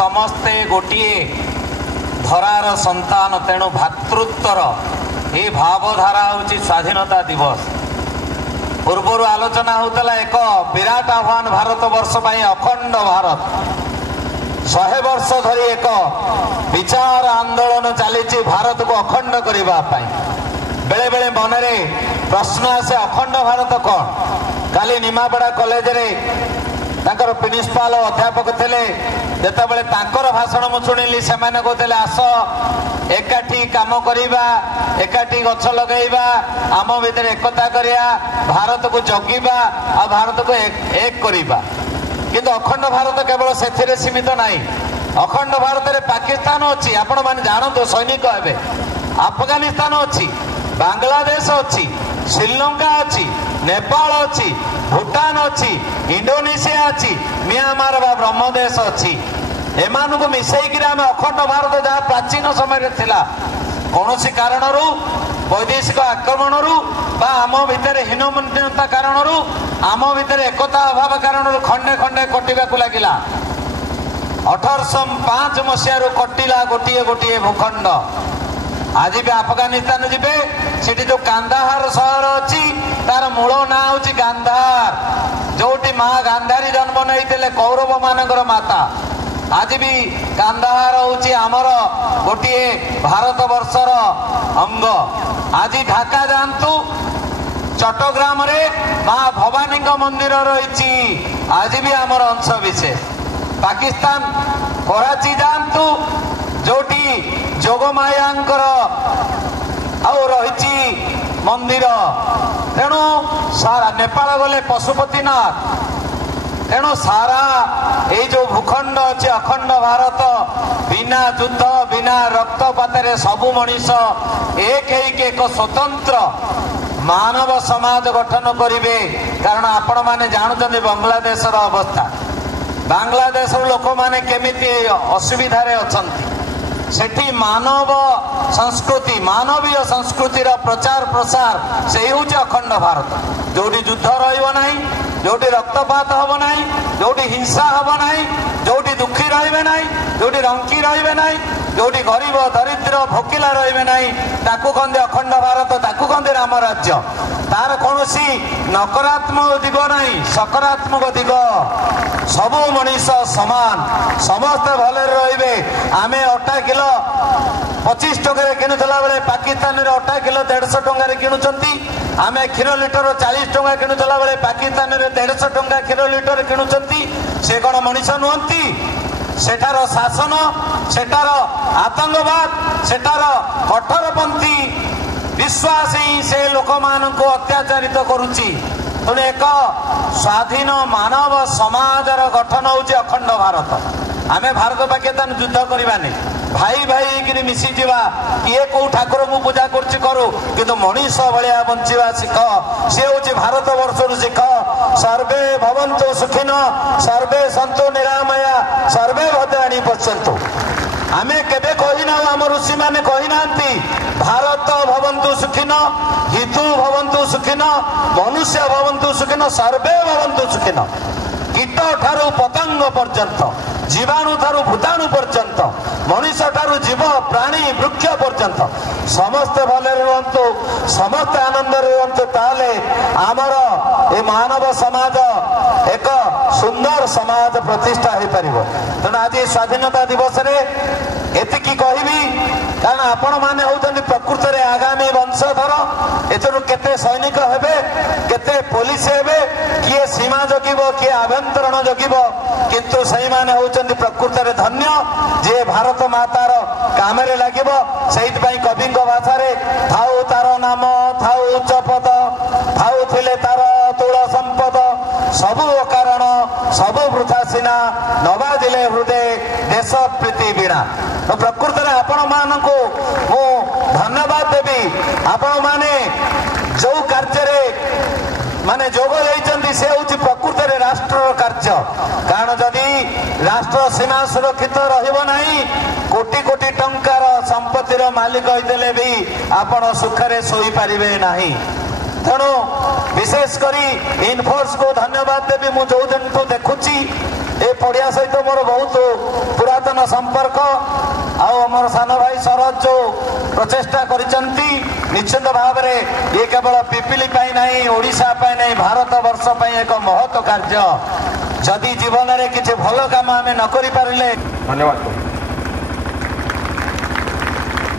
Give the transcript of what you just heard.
समस्ते गोटे धरार संतान तेणु भातृत्वर ये भावधारा हूँ स्वाधीनता दिवस। पूर्वर आलोचना होता एक विराट आह्वान भारत वर्ष अखंड भारत 100 वर्ष धरी एक विचार आंदोलन चली भारत को अखंड करने। बेले बेले मनरे प्रश्न आसे अखंड भारत कौन। काली निमापड़ा कॉलेज रे तांकर प्रिंसिपाल अध्यापक थे जितेबाला तांकर भाषण मु शुणिली से कहते आस एकाठी काम करवा एकाठी गछ लगेवा आम भीतर एकता करिया भारत को जगिबा आ भारत को एक करवा। किंतु अखंड भारत केवल से सीमित नहीं। अखंड भारत रे पाकिस्तान अच्छी आपण मैंने जानते सैनिक हे अफगानिस्तान अच्छी बांग्लादेश अच्छी श्रीलंका अच्छी नेपाल अच्छी भूटान अच्छी इंडोनेशिया अच्छी म्यांमार बा ब्रह्मदेश अच्छी एमान को मिसईक आम अखंड भारत जहाँ प्राचीन समय थिला कौन कारण वैदेशिक आक्रमण आम भितर हीनमन्यता कारण आम भितर एकता अभाव कारण खंडे खंडे कटिबा लगिला। 1805 मसीह कटिला गोटे गोटे भूखंड। आज भी अफगानिस्तान जीवे सेठी जो कांदाहार सहर अच्छी तार मूल ना हूँ गांधार जोटी माँ गांधारी जन्म नहीं कौरव मानकर माता। आज भी कांदाहार हूँ आमर गोटे भारत वर्षर अंग। आज ढाका जातु चट्टग्राम रे माँ भवानी मंदिर रही आज भी आमर अंश विशेष। पाकिस्तान कराची जातु जोटी जोगमायांकर आउ रही मंदिर। तेणु सारा नेपाल गले पशुपतिनाथ। तेणु सारा ये जो भूखंड अच्छे अखंड भारत बिना युद्ध बिना रक्तपात सबु मनीष एक स्वतंत्र मानव समाज गठन करेंगे। कारण आपण मैंने जानते बांग्लादेश अवस्था बांग्लादेश लोक मैंने केमिति असुविधा अच्छा सेठी मानव संस्कृति मानवीय संस्कृतिर प्रचार प्रसार से हूँ अखंड भारत जोटी युद्ध रहा जोटी रक्तपात हम ना जोटी हिंसा हम ना जोटी दुखी रे ना जोटी रंकी रे ना जोटी गरीब दरिद्र भोकिला रे ना ताकू कहते अखंड भारत ताकू कहते राम राज्य। तार कौन नकारात्मक दिग नहीं सकारात्मक दिग सबु मनीष समान समस्ते भले रे। आम अटा किलो 25 टकर किणुला बेले पाकिस्तान रे अटा किलो 150 टकर किणुंट। आम क्षीर लिटर 40 टका किणुला बेले पाकिस्तान रे 150 टका क्षीर लिटर किणुंट। से कौन मनीष नुहति सेठार शासन सेठार आतंकवाद सेठार कठोरपंथी विश्वास ही से लोक मान अत्याचारित करुच्ची। तेणु एक स्वाधीन मानव समाजर गठन होउछि अखंड भारत। आम भारत पाकिस्तान युद्ध करवानी भाई भाई मिसी जावा किए कौ ठाकुर को पूजा करू किंतु मनीष भाया बंचा शिख सी हूँ भारत वर्ष शिख। सर्वे भवन्तु सुखिन सर्वे सन्तु निरामया सर्वे भद्राणि पश्यन्तु। आमे केबे कहिना आम ऋषि माने कहिना भारत भवन्तु सुखिन हितु भवन्तु सुखिन मनुष्य भवन्तु सुखिन सर्वे भवन्तु सुखिन। कीट ठारू पतंग पर्यंत जीवाणु ठारू भूताणु पर्यंत मनीष ठारू जीव प्राणी वृक्ष पर्यंत समस्ते भले रुहतु समस्ते आनंद रुहतु ताले आमर ए मानव समाज एक सुंदर समाज प्रतिष्ठा हो पार। तेणु आज स्वाधीनता दिवस रे एतिकी कहबी कारण आपण माने होउछन्ति प्रकृत रे आगामी वंशधर। एथरु केते सैनिक हेबे केते पुलिस हेबे किए सीमा जगिबो किए आभ्यंतरण जगिबो किंतु सही माने होउछन्ति प्रकृत रे धन्य जे भारत मातार कामरे लागिबो। सेहित पई कविंग भाषा रे थाउ तार नाम थाउ उच्च पद थाउ थिले तार तुल संपद सबु कारण सबु वृथा सिना नबाजिले हृदय देश प्रीति बीणा। तो प्रकृत रे आपण मानकु मु धन्यवाद देवी। आपण माने जो कार्य रे माने जोग लेइचंती से होची प्रकृत रे राष्ट्र कार्य। कारण जदि राष्ट्र सीमा सुरक्षित रहिबो नाही कोटी कोटी टंकार संपत्तिर मालिक होइदेले भी आपण सुखरे सोई पारिबे नाही। तेणु विशेष करी इनफोर्स को धन्यवाद देवी। मु जो दिन तो देखुची ए पड़िया सहित मोर बहुत पुरातन ସରୋଜ ଯୋଉ ପ୍ରଚେଷ୍ଟା କରିଛନ୍ତି ନିଶ୍ଚିତ ଭାବରେ ଇଏ କେବଳ ପିପିଲି ପାଇଁ ନାହିଁ, ଓଡ଼ିଶା ପାଇଁ ନାହିଁ, ଭାରତ ବର୍ଷ ପାଇଁ ଏକ ମହତ କାର୍ଯ୍ୟ। ଯଦି ଜୀବନରେ କିଛି ଭଲ କାମ ଆମେ ନ କରିପାରିଲେ ଧନ୍ୟବାଦ।